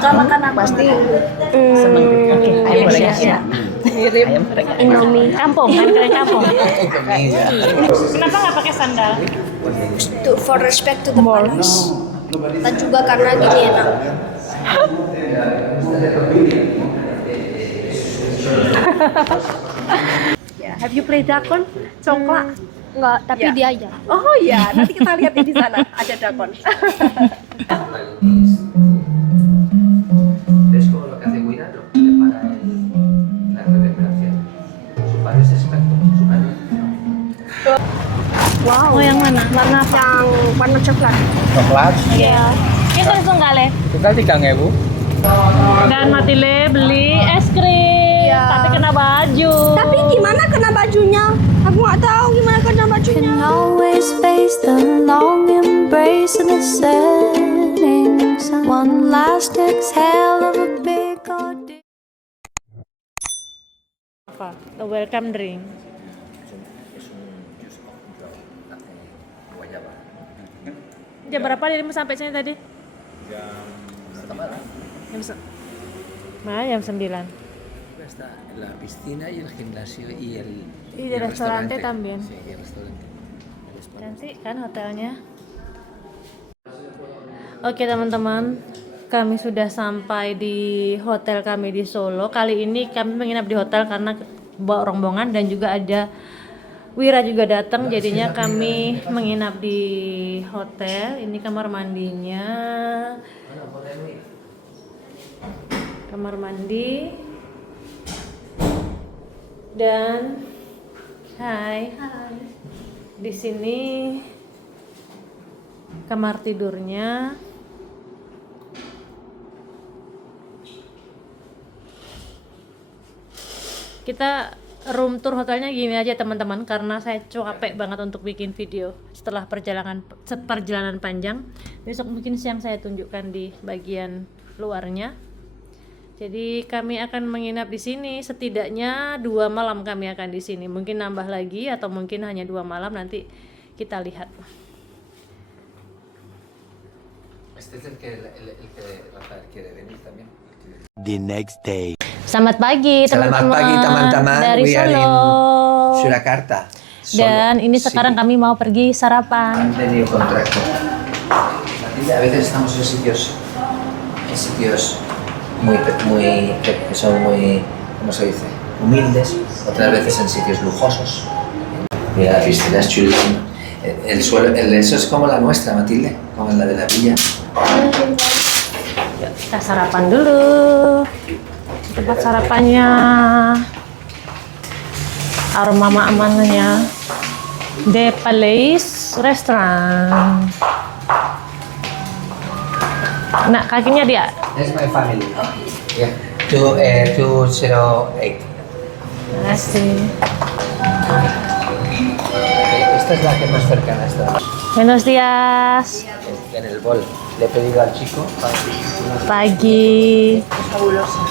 suka makan apa? Pasti Seneng. Oke, ayam goreng ya. mirip Indomie kampung kan keren kampung. Iya. Kenapa nggak pakai sandal? For respect to the panas. Dan juga karena gini enak. Have you played dakon? Coklat? Enggak, tapi Ya. dia aja. Oh iya, nanti kita lihat di sana ada dakon. ¿Ves cómo lo que hace Wina? Lo que le para la reverberación. Su padre es experto. Su padre. Wow. Oh yang mana? Warna apa? Yang warna coklat. Coklat. Iya. Ini tulis tunggale. Tunggal 3.000. Dan Matile beli es krim. Iya. Tapi kena baju. Tapi gimana kena bajunya? Aku nggak tahu gimana kena bajunya. Can always face the long embrace of the setting sun. One last exhale of a big ordeal. Apa? The welcome drink. Es un juice concentrado. Hace guayaba. Jam berapa dirimu sampai sini tadi? Jam 9. Está la piscina y el gimnasio y el, Y el restaurante también. Sí, y el restaurante. El spa. Cantik kan hotelnya. Oke teman-teman, kami sudah sampai di hotel kami di Solo. Kali ini kami menginap di hotel karena bawa rombongan dan juga ada Wira juga datang, jadinya kami menginap di hotel. Ini kamar mandinya. Kamar mandi. Dan hai. Di sini kamar tidurnya. Kita room tour hotelnya gini aja teman-teman, karena saya capek banget untuk bikin video setelah perjalanan panjang. Besok mungkin siang saya tunjukkan di bagian luarnya. Jadi kami akan menginap di sini setidaknya 2 malam kami akan di sini. Mungkin nambah lagi atau mungkin hanya 2 malam, nanti kita lihat. Este es el que Rafael quiere venir también. The next day. Selamat pagi Selamat teman-teman. pagi teman-teman. Dari We are Solo. in Surakarta. Solo. Dan ini sekarang kami mau pergi sarapan. Han tenido contrato. Matilde, a veces estamos en sitios muy que son muy, ¿cómo se dice? Humildes. Otras veces en sitios lujosos. Mira, la piscina es chulísima. El suelo, eso es como la nuestra, Matilde, como la de la villa. Yuk, kita sarapan dulu. Tempat sarapannya. Aroma amannya. The Palace Restaurant. Nah, kakinya dia. Es my family. Yeah. 208. Terima kasih. Esta es la que más cercana está. Buenos días. En el bol. Le he pedido al chico. Pagi. Fabuloso.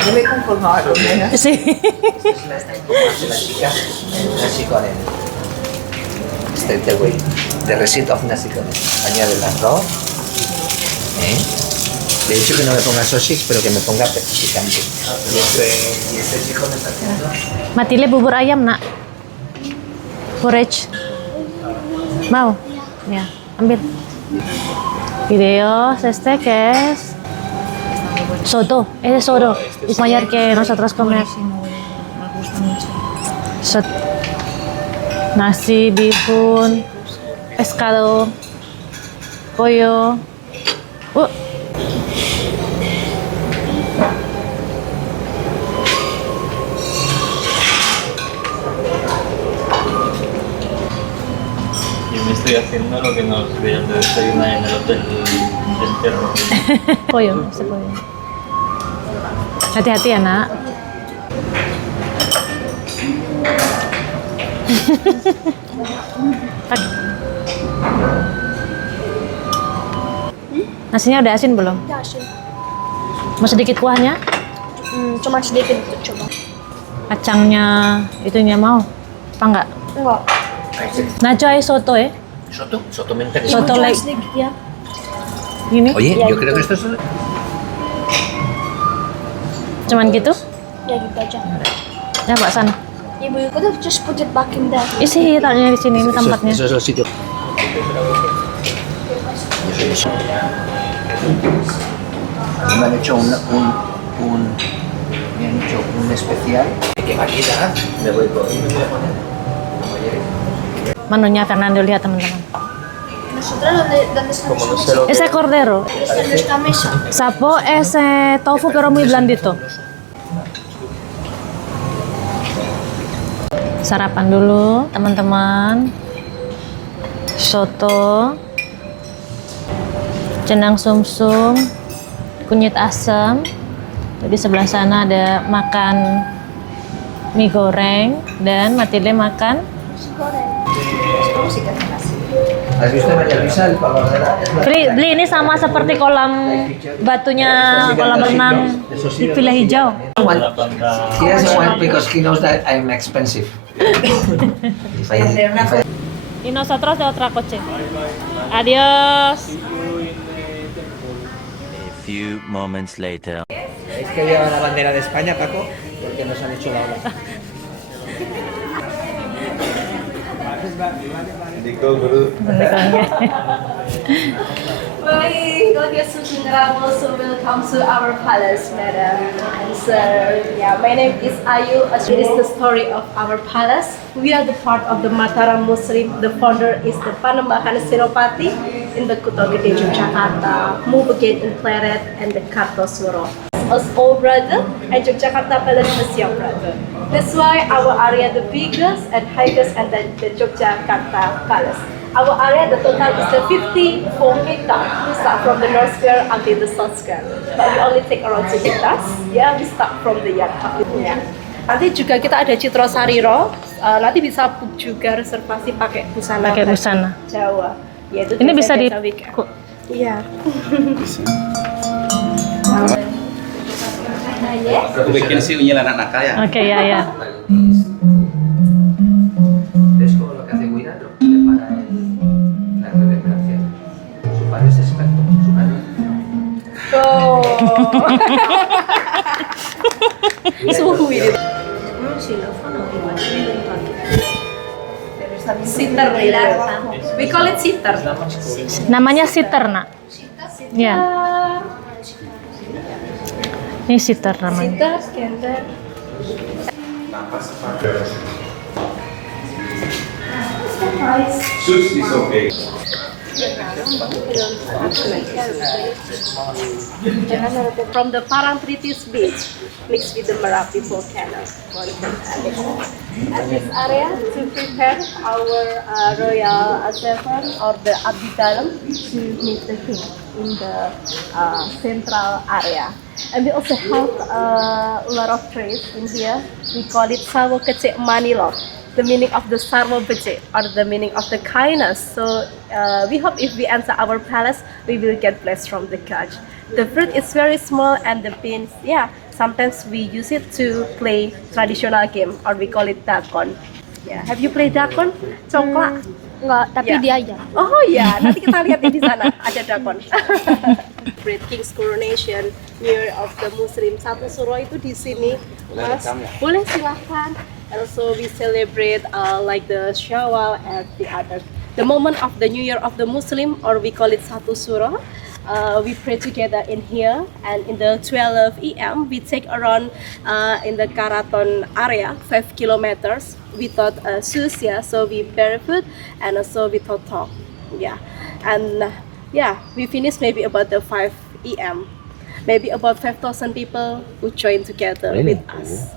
Yo me conformaba con menos. Sí. Es la chica. Nasi goreng. Este takeaway. The receipt of nasi goreng. Añade el arroz. Le he dicho que no me ponga sosis, pero que me ponga picante. Y este chico me está haciendo. Matile bubur ayam, nak. Porridge. Mau? Ya, ambil. Video, sestekes. Soto, es soto. Es mayor que nosotros comer. Nasi, bihun, pescado, pollo. Yo me estoy haciendo lo que nos veían de desayunar en el hotel del perro. Pollo, ese pollo. Hati-hati ya, nak. Nasinya udah asin belum? Ya, asin. Mau sedikit kuahnya? Cuma sedikit coba. Kacangnya itunya mau? Apa enggak? Enggak. Nacho hay soto ¿Soto? Soto mentega. Soto Cuma like sedikit ya. Gini? Oye, Ya, yo creo que gitu. esto es... Cuman gitu? Ya gitu aja. Ya Pak sana. Ibu tuh just put it back in there. Isi taruhnya di sini, ini tempatnya. Eso es el sitio. A mí me han hecho me han hecho un especial. ¿Qué variedad? Me voy a poner. Menunya Fernando, lihat teman-teman. Nosotros donde estamos Ese cordero, en nuestra mesa. sapo ese tofu pero muy blandito. Sarapan dulu teman-teman. Soto, jenang sumsum, kunyit asam. Di sebelah sana ada makan mie goreng dan Matilde makan. ¿Has visto María Luisa el palo de Beli ini sama seperti kolam batunya kolam renang di Villa Hijau. He doesn't want because he knows that I'm expensive. If I... Y nosotros de otra coche. Adiós. A few moments later. Es que lleva la bandera de España, Paco, porque nos han hecho la ola. Baik, keluarga Suci Neramo, so welcome to our palace, madam and sir. Yeah, my name is Ayu. It is the story of our palace. We are the part of the Mataram Muslim. The founder is the Panembahan Senopati in the Kota Gede, Yogyakarta. Move again in Pleret and the Kartosuro. As old brother and Yogyakarta Palace as young brother. That's why our area the biggest and highest and the Yogyakarta Palace. Our area, the total is the 54 hectares. We start from the North Square until the South Square. But we only take around 2 hectares. Yeah, we start from the yard. Yeah. Nanti juga kita ada Citra Sariro. Nanti bisa book juga reservasi pakai busana. Pakai busana. Jawa. Ya, itu Ini bisa di Iya. Aku bikin sih unyil anak nakal ya. Oke, ya. Es como lo que hace Guira, lo que prepara la reverberación. Su padre es experto, su padre. Oh. Suhu ini. Sitter. We call it sitter. Namanya sitter, Nak. Ya. Ini sitter namanya. Sitter, skender. From the Parangtritis beach, mixed with the Merapi volcano. And this area to prepare our royal servant or the abdi dalam to meet the king in the central area. And we also have a lot of trees in here. We call it Sawo Kecik Manilov. The meaning of the Sarwo Becik or the meaning of the kindness. So we hope if we enter our palace, we will get blessed from the God. The fruit is very small and the beans, yeah, sometimes we use it to play traditional game or we call it dakon. Yeah, have you played dakon? Coklat? Enggak, tapi Ya. dia aja. Oh ya, nanti kita lihat di sana ada dakon. Great King's Coronation, New Year of the Muslim. Satu Suro itu di sini, Mas. Boleh silahkan. And also we celebrate like the Syawal and the other. The moment of the New Year of the Muslim, or we call it Satu Suro. We pray together in here, and in the 12 AM we take around in the Karaton area 5 kilometers without shoes, yeah, so we barefoot and also without talk, yeah, and we finish maybe about the 5 AM, maybe about 5,000 people who join together with us.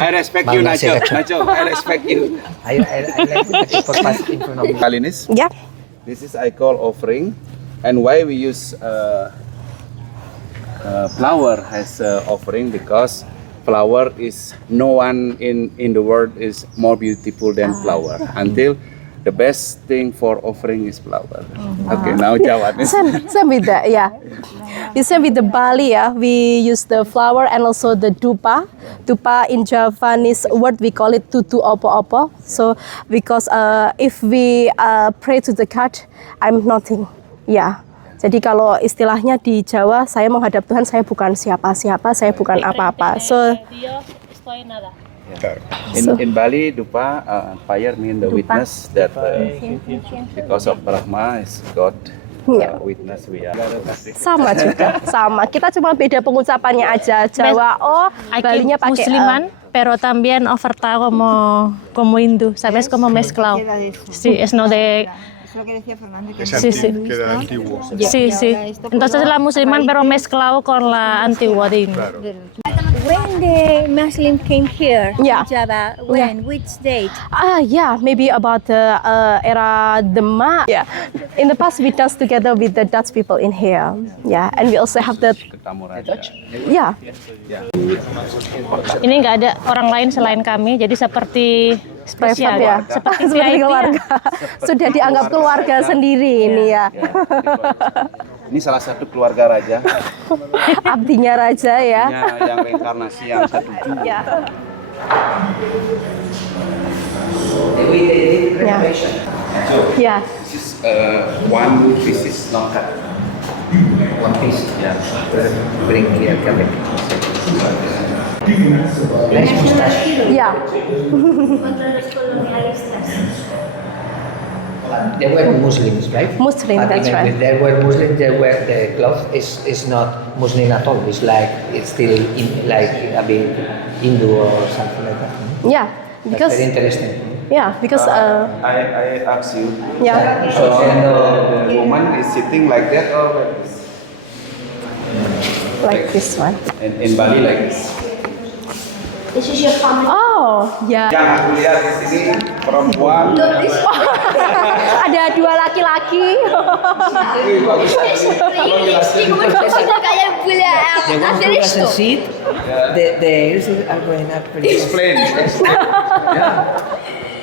I respect you, Nacho. Nacho, I respect you. I like to for pass in front of you. Kalinis. Yeah. This is I call offering, and why we use flower as offering, because flower is no one in the world is more beautiful than flower. Until the best thing for offering is flower. Okay, now Jawab. Same with that, yeah. It's same with the Bali, yeah. We use the flower and also the dupa. Dupa in Javanese word we call it tutu opo-opo. So because if we pray to the God, I'm nothing, yeah. Jadi kalau istilahnya di Jawa, saya menghadap Tuhan, saya bukan siapa-siapa, saya bukan apa-apa. So In Bali, dupa fire mean the witness that because of Brahma is God. Witness we are. sama juga, sama. Kita cuma beda pengucapannya aja. Jawa Balinya pakai Musliman, pero también oferta como hindú, ¿sabes? Como mezclado. Sí, es no de... Sí, sí. Sí, sí. Entonces la musulmán, pero mezclado con la antigua de hindú. When the Muslim came here Yeah. to Java, which date? Yeah, maybe about the era Demak. Yeah, in the past we danced together with the Dutch people in here. Yeah, and we also have the yeah. Ini nggak ada orang lain selain kami, jadi seperti spesial ya, seperti seperti VIP keluarga. Sudah dianggap keluarga sendiri ini ya. Ini salah satu keluarga raja. Abdinya raja ya. Yang reinkarnasi yang ketujuh. Ya. Ya. This is one piece is not cut. One piece. Yeah. Bring here, come back. Nice mustache. Ya. They were Muslims, right? Muslim, But that's even right. If they were Muslims, they wear the cloth is not Muslim at all. It's still like a bit Hindu or something like that. Yeah, That's because very interesting. I ask you. Yeah. So the woman is sitting like that or like this? Like this one. In Bali like this. This is your family. Oh, ya. Yang aku lihat di sini perempuan. Ada dua laki-laki. Kayak bule The one who doesn't sit, the ears are going up pretty. Explain. Yeah.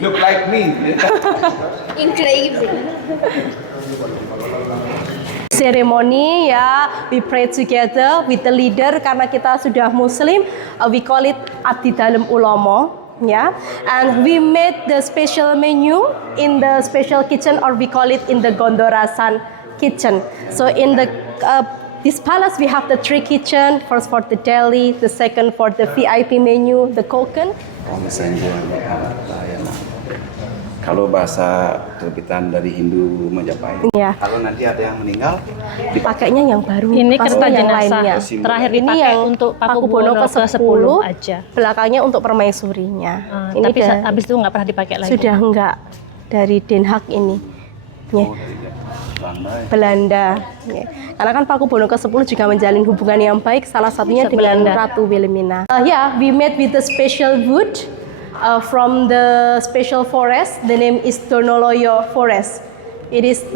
Look like me. incredible. Ceremony ya, we pray together with the leader karena kita sudah Muslim, we call it Abdi Dalem Ulomo, ya. And we made the special menu in the special kitchen, or we call it in the Gondorasan kitchen. So in the this palace we have the three kitchen, first for the deli, the second for the VIP menu, the koken. Kalau bahasa terbitan dari Hindu Majapahit, Ya. kalau nanti ada yang meninggal, Dipakainya yang baru. Ini pasti kertas yang jenazah. lainnya. Terakhir Ini dipakai yang untuk Pakubono ke-10 aja. Belakangnya untuk permaisurinya. Ini Tapi habis itu nggak pernah dipakai lagi. sudah enggak dari Den Haag ini. Ya. Belanda. Ya. Karena kan Pakubono ke-10 juga menjalin hubungan yang baik, salah satunya dengan Belanda. Ratu Wilhelmina. We made with the special wood from the special forest. The name is Donoloyo Forest. It is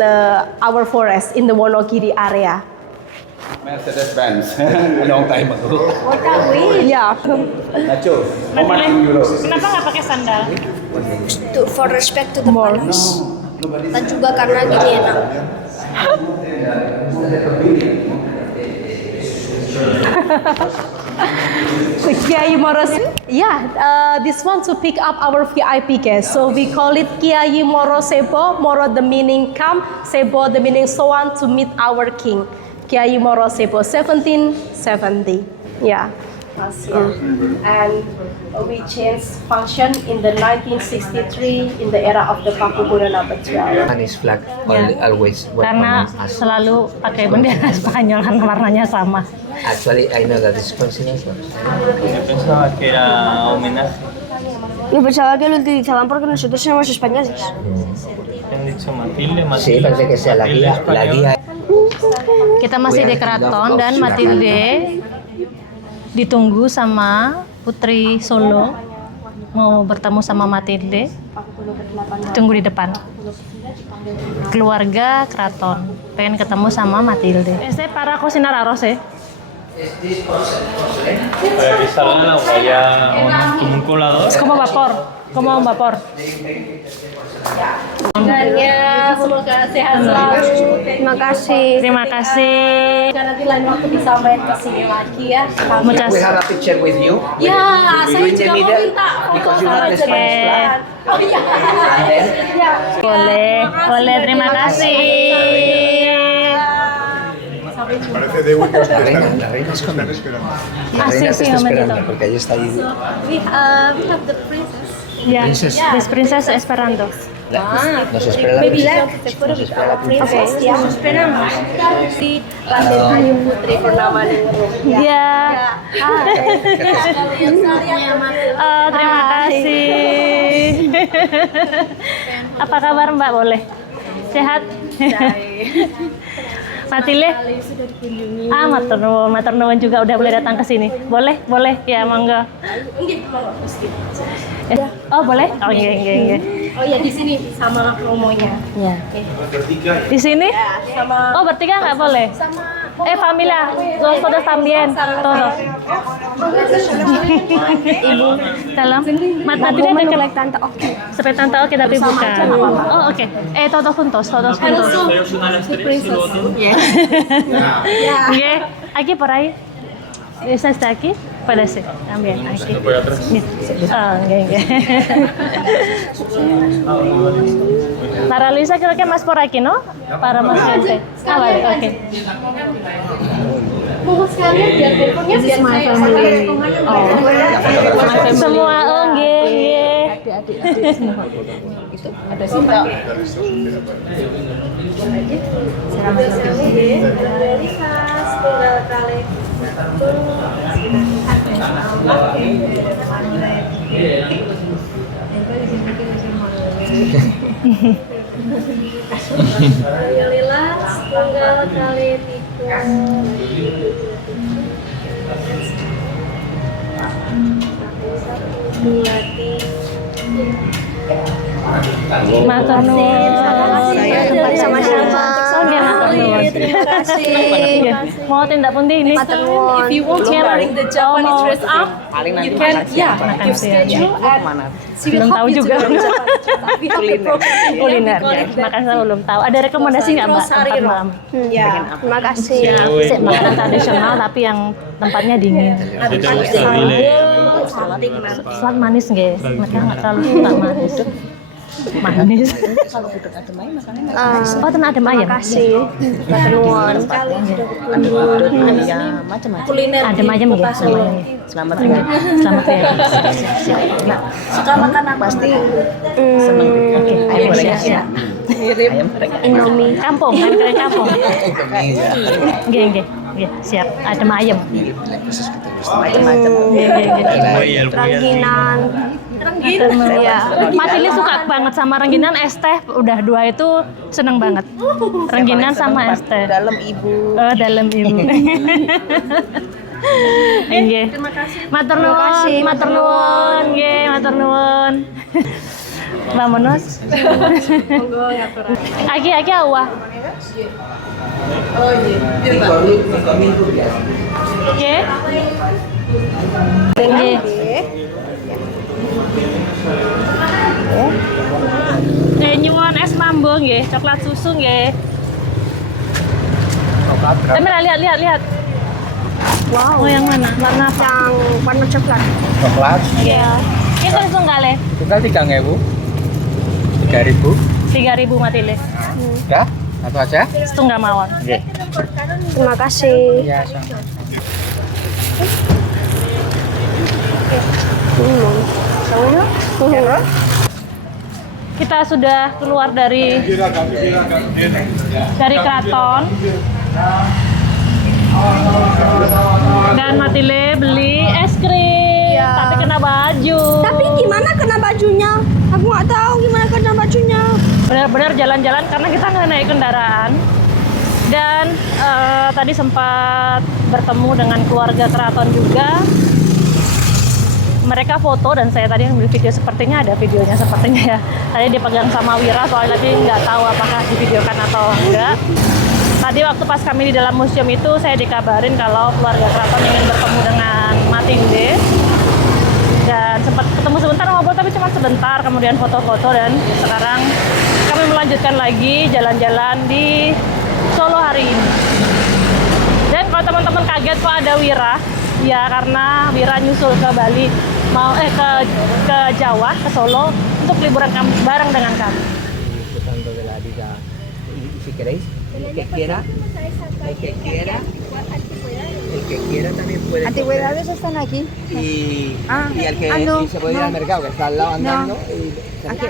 our forest in the Wonogiri area. Mercedes Benz, long time ago. What are we? Ya. Nacho, how much in euros? Kenapa nggak pakai sandal? For respect to the palace. Dan juga karena gini enak. Kiai Moros, this one to pick up our VIP guests. So we call it Kiai Moro Sebo. Moro the meaning come, Sebo the meaning sowan to meet our king. Kiai Moro Sebo 1770. Yeah. And we changed function in the 1963 in the era of the Pakubono number 12. And his flag always Karena welcome us. selalu pakai bendera Spanyol karena warnanya sama. Actually, I know that it's coincidence. Yo pensaba que era homenaje. Yo pensaba que lo utilizaban porque nosotros somos españoles. Han dicho Matilde, Sí, parece que sea la guía. La guía. Kita masih di keraton dan Matilde ditunggu sama Putri Solo, mau bertemu sama Matilde, tunggu di depan. Keluarga keraton pengen ketemu sama Matilde. Este para cocinar arroz, Para que salga el agua ya como un colador. Es como un vapor. Semoga sehat selalu. Terima kasih. Terima kasih. Nanti lain waktu bisa main ke sini lagi ya. Muchas. We have a picture with you. Ya, We saya in the juga mau middle minta because foto you sama have the Spanish flag. Oh iya. And then Ya. Boleh, terima kasih. Parece de último. La reina es conmigo. La Ah, reina sí, te sí, está un momentito. esperando porque ella está ahí. We have the princess. Ya, Princess. This Princess esperando. Nos espera la Maybe princesa. like the photo with our princess. Ya, esperamos. Si Raden Ayu Putri Purnama Ningrum. Ya. Oh, terima kasih. Apa kabar Mbak? Boleh? Sehat? Matile? Ah, matur nuwun juga udah boleh datang ke sini. Boleh? Boleh. Ya, monggo. Oh, boleh? Oh, iya. Oh iya di sini sama romonya. Ya. Di sini? Sama Oh, bertiga nggak boleh? Familia, los fotos también, todos. Ibu, dalam. Nanti dia ada Tante Oki. sampai tante oke tapi bukan. Oh, oke. Todos juntos, todos juntos. Oke, aquí por ahí. Esa está aquí, puede ser también aquí. Oke. Para Luisa creo que más por aquí, ¿no? Para más gente. Ah, vale, oke. Mohon sekalian biar teleponnya biar saya Semua nggih. adik-adik semua. Itu ada Sinta. Alhamdulillah, tunggal kali tiga. Matur nuwun. Sama-sama. Terima kasih. Mau tindak pundi ini? If you want to bring the Japanese dress up, you can, Makan you siang. schedule and she will Belum tahu help you to juga. learn Japanese dress up. We have the program. Kuliner guys, makan saya belum tahu. Ada rekomendasi nggak Mbak tempat malam? Ya, Terima kasih. Sih, makanan tradisional tapi yang tempatnya dingin. Selat manis guys, mereka nggak terlalu suka manis. Manis. Oh, tenan adem ayam. Terima kasih. Matur nuwun. kuliner Adem ayam ya. Selamat ya. Selamat ya. Siap. suka makan apa? Pasti Oke, ayam siap. Indomie. Kampung, ayam kering kampung. Nggih. Siap. Adem ayam. Rangginan. Ya. Matili suka banget sama rengginan, es teh udah dua itu seneng banget. Rengginan sama es teh. Dalam ibu. Dalam ibu. Nggih. Terima kasih. Matur nuwun, nggih, matur nuwun. Vámonos. Monggo ngatur. Aquí agua. Oh iya. Nggih. Nggih. Nyuwun es mambo nggih, coklat susu nggih. Lihat. Wow. Oh, yang mana? Warna apa? Yang warna coklat. Coklat. Iya. Ini tulis tunggale. Tunggal 3.000. 3.000. 3.000 matile. Udah? Satu aja? Setunggal mawon. Oke. Terima kasih. Iya, sama. Kita sudah keluar dari keraton. Dan Matile beli es krim, Iya. tapi kena baju. Tapi gimana kena bajunya? Aku nggak tahu gimana kena bajunya. Benar-benar jalan-jalan karena kita nggak naik kendaraan. Dan tadi sempat bertemu dengan keluarga keraton juga. Mereka foto dan saya tadi ambil video, sepertinya ada videonya sepertinya ya. Tadi dipegang sama Wira soalnya tadi nggak tahu apakah divideokan atau enggak. Tadi waktu pas kami di dalam museum itu saya dikabarin kalau keluarga keraton ingin bertemu dengan Matingde. Dan sempat ketemu sebentar ngobrol tapi cuma sebentar, kemudian foto-foto dan sekarang kami melanjutkan lagi jalan-jalan di Solo hari ini. Dan kalau teman-teman kaget kok ada Wira, ya karena Wira nyusul ke Bali, ke Jawa, ke Solo untuk liburan bareng dengan kami. Si queréis, El que quiera, el que quiera también puede. Antigüedades están aquí. Y, Ah, y el que no, y se puede ir no. al mercado, que está al lado andando. No. Y, Aquí.